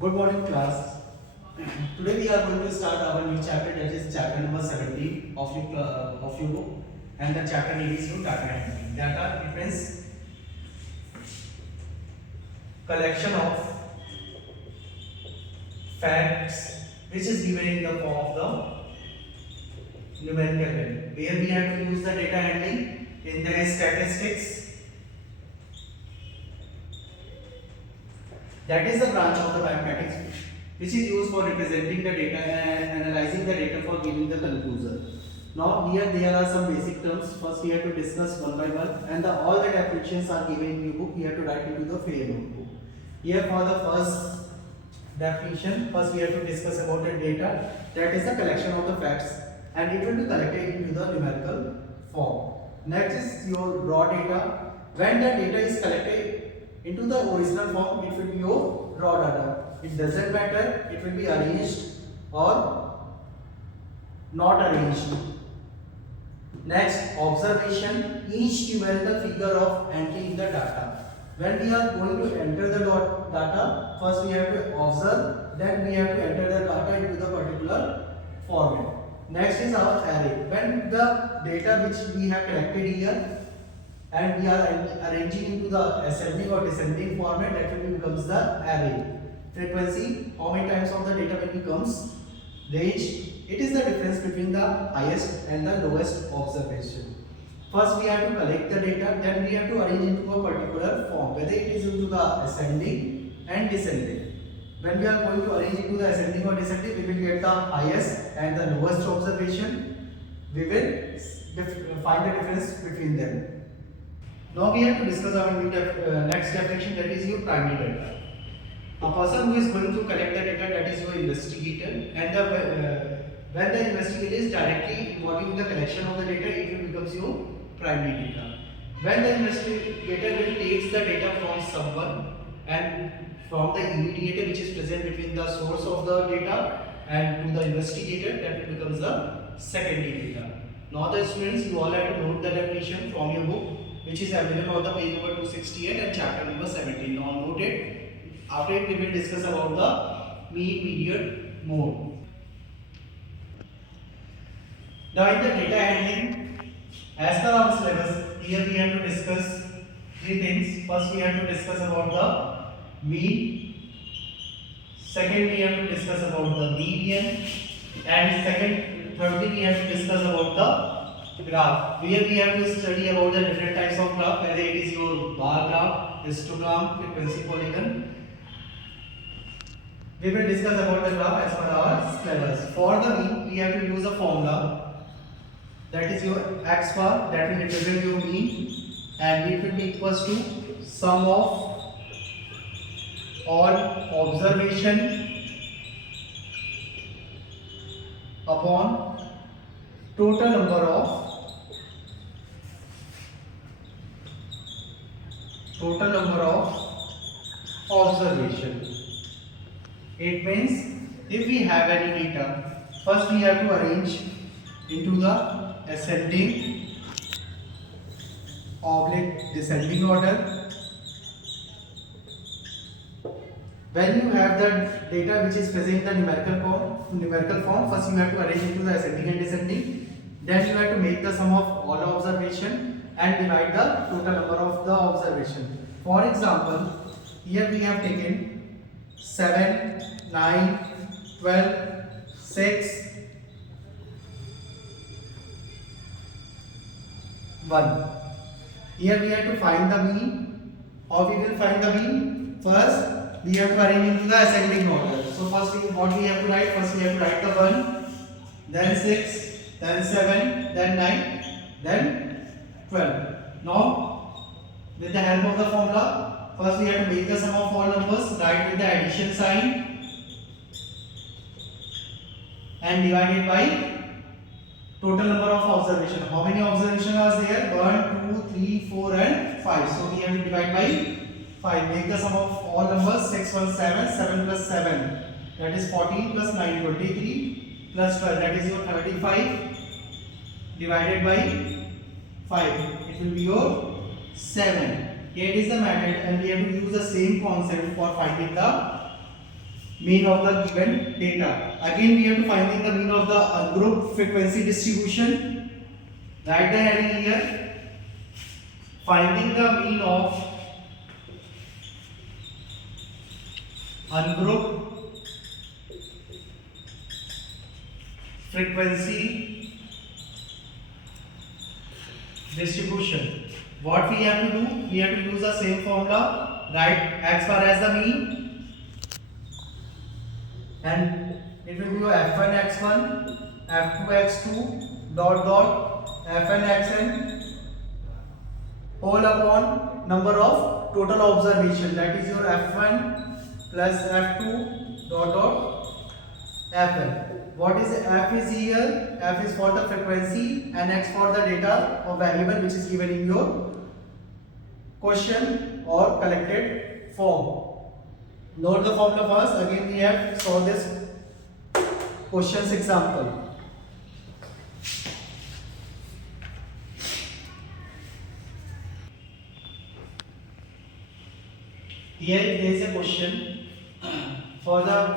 Good morning, class. Today we are going to start our new chapter, that is chapter number 17 of your book, and the chapter name is to data entry. Data it means collection of facts which is given in the form of the numerical value. Where we have to use the data handling in the statistics. That is the branch of the mathematics which is used for representing the data and analyzing the data for giving the conclusion. Now here there are some basic terms. First we have to discuss one by one, and all the definitions are given in your book. You have to write into the fair notebook. Here for the first definition, first we have to discuss about the data. That is the collection of the facts, and it will be collected into the numerical form. Next is your raw data. When the data is collected into the original form, it will be your raw data. It doesn't matter it will be arranged or not arranged. Next, observation. Each numerical figure of entry in the data. When we are going to enter the data, first we have to observe, then we have to enter the data into the particular format. Next is our array. When the data which we have collected here and we are arranging into the ascending or descending format, that will becomes the array. Frequency, how many times of the data will becomes. Range, it is the difference between the highest and the lowest observation. First we have to collect the data, then we have to arrange into a particular form, whether it is into the ascending and descending. When we are going to arrange into the ascending or descending, we will get the highest and the lowest observation. We will find the difference between them. Now we have to discuss our next definition, that is your primary data. A person who is going to collect the data, that is your investigator, and when the investigator is directly involved in the collection of the data, it will becomes your primary data. When the investigator will takes the data from someone and from the intermediator which is present between the source of the data and to the investigator, that will becomes the secondary data. Now the students, you all have to note the definition from your book, which is available on the page number 268 and chapter number 17. Now note it. After it, we will discuss about the mean, period, mode. Now in the data handling, as per our syllabus, here we have to discuss three things. First, we have to discuss about the mean. Second, we have to discuss about the median, and thirdly, we have to discuss about the graph. Where we have to study about the different types of graph, whether it is your bar graph, histogram, frequency polygon. We will discuss about the graph as per our syllabus. For the mean, we have to use a formula, that is your x bar, that will represent your mean, and it will be equals to sum of all observation upon total number of observation. It means if we have any data, first we have to arrange into the ascending oblique descending order. When you have the data which is present in the numerical form, first you have to arrange into the ascending and descending. Then you have to make the sum of all observation and divide the total number of the observation. For example, here we have taken 7, 9, 12, 6, 1. Here we have to find the mean. How we will find the mean? First, we have to arrange into the ascending order. So first, what we have to write? First, we have to write the 1, then 6, then 7, then 9, then 12. Now, with the help of the formula, first we have to make the sum of all numbers, write with the addition sign, and divide it by total number of observation. How many observations are there? 1, 2, 3, 4 and 5. So we have to divide by 5. Make the sum of all numbers. 6, 1, 7, 7 plus 7. That is 14 plus 9, 23 plus 12. That is your 35 divided by 5. It will be your 7. Here is the method, and we have to use the same concept for finding the mean of the given data. Again we have to find the mean of the group frequency distribution. Write the heading here, finding the mean of ungrouped frequency distribution. What we have to do? We have to use the same formula, write x bar as the mean, and it will be your f1 x1, f2 x2 dot dot fn xn whole upon number of total observation, that is your f1 plus f2 dot dot fn. What is f is here? F is for the frequency and x for the data or variable which is given in your question or collected form. Note the formula first. Again we have solved this questions example. Here there is a question for the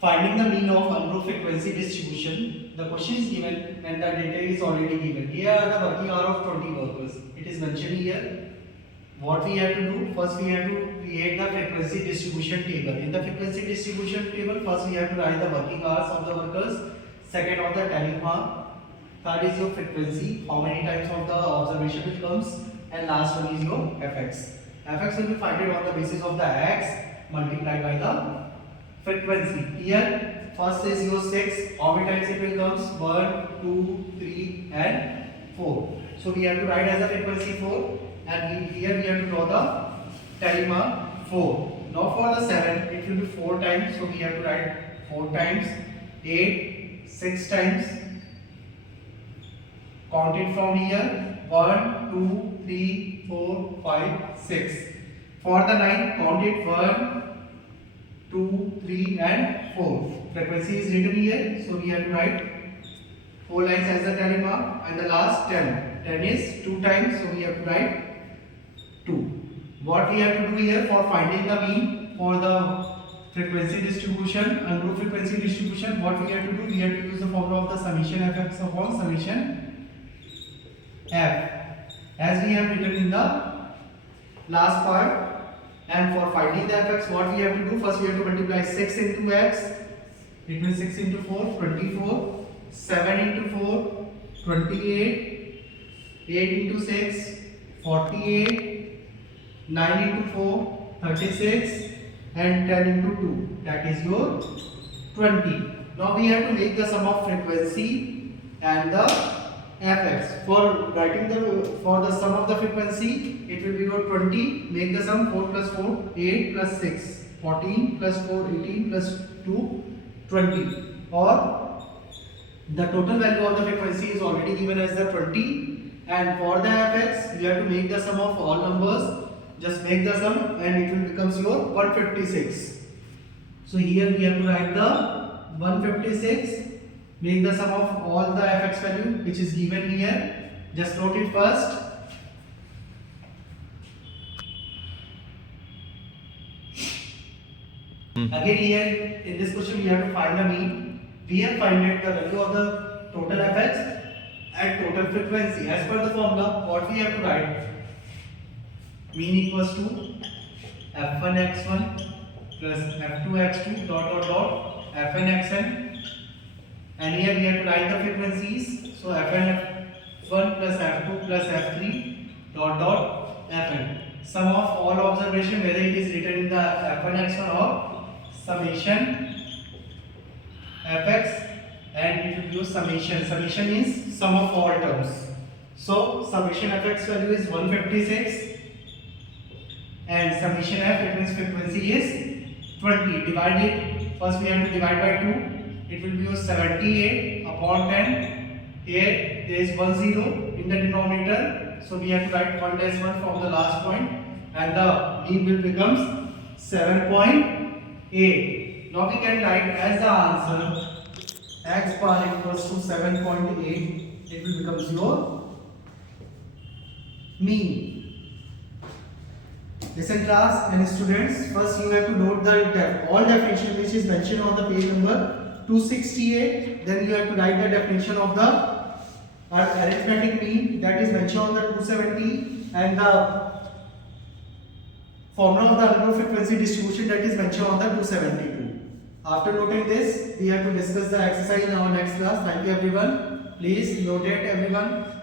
finding the mean of ungrouped frequency distribution. The question is given and the data is already given. Here are the working hour of 20 workers. It is mentioned here. What we have to do? First we have to create the frequency distribution table. In the frequency distribution table, first we have to write the working hours of the workers. Second of the time mark. Third is your frequency, how many times of the observation it comes, and last one is your fx. Fx will be found on the basis of the x multiplied by the frequency. Here first is your 6, how many times it will comes? 1, 2, 3 and 4. So we have to write as a frequency 4, and here we have to draw the time mark 4. Now for the 7 it will be 4 times, so we have to write 4 times, 8, 6 times. Count it from here, 1, 2, 3, 4, 5, 6. For the 9, count it 1, 2, 3 and 4. Frequency is written here, so we have to write 4 lines as the tally mark, and the last 10. 10 is 2 times, so we have to write 2. What we have to do here for finding the mean for the frequency distribution, ungrouped frequency distribution, what we have to do? We have to use the formula of the summation fx upon summation f, as we have written in the last part. And for finding the fx, what we have to do? First we have to multiply 6 into x, it means 6 into 4, 24, 7 into 4, 28, 8 into 6, 48, 9 into 4, 36 and 10 into 2, that is your 20. Now we have to make the sum of frequency and the fx. For writing for the sum of the frequency, it will be your 20. Make the sum, 4 plus 4, 8 plus 6, 14 plus 4, 18 plus 2, 20. Or the total value of the frequency is already given as the 20. And for the fx, you have to make the sum of all numbers. Just make the sum and it will becomes your 156. So here we have to write the 156. Make the sum of all the fx value which is given here. Just note it first. Again here in this question we have to find the mean. We have found the value of the total fx and total frequency. As per the formula, what we have to write? Mean equals to f1 x1 plus f2 x2 dot dot dot fn xn. And here we have to write the frequencies. So fn f1 plus f2 plus f3 dot dot fn. Sum of all observation, whether it is written in the f1 x1 or summation fx, and it will use summation. Summation is sum of all terms. So summation fx value is 156 and summation f, it means frequency, is 20. Divide it. First we have to divide by 2. It will be your 78 upon 10. Here there is 1 0 in the denominator, so we have to write 1 dash 1 from the last point, and the mean will becomes 7.8. Now we can write as the answer x bar equals to 7.8. It will becomes your mean. Listen class and students, first you have to note the all definition which is mentioned on the page number 268. Then you have to write the definition of the arithmetic mean that is mentioned on the 270 and the formula of the unknown frequency distribution that is mentioned on the 272. After noting this, we have to discuss the exercise in our next class. Thank you everyone. Please note it everyone.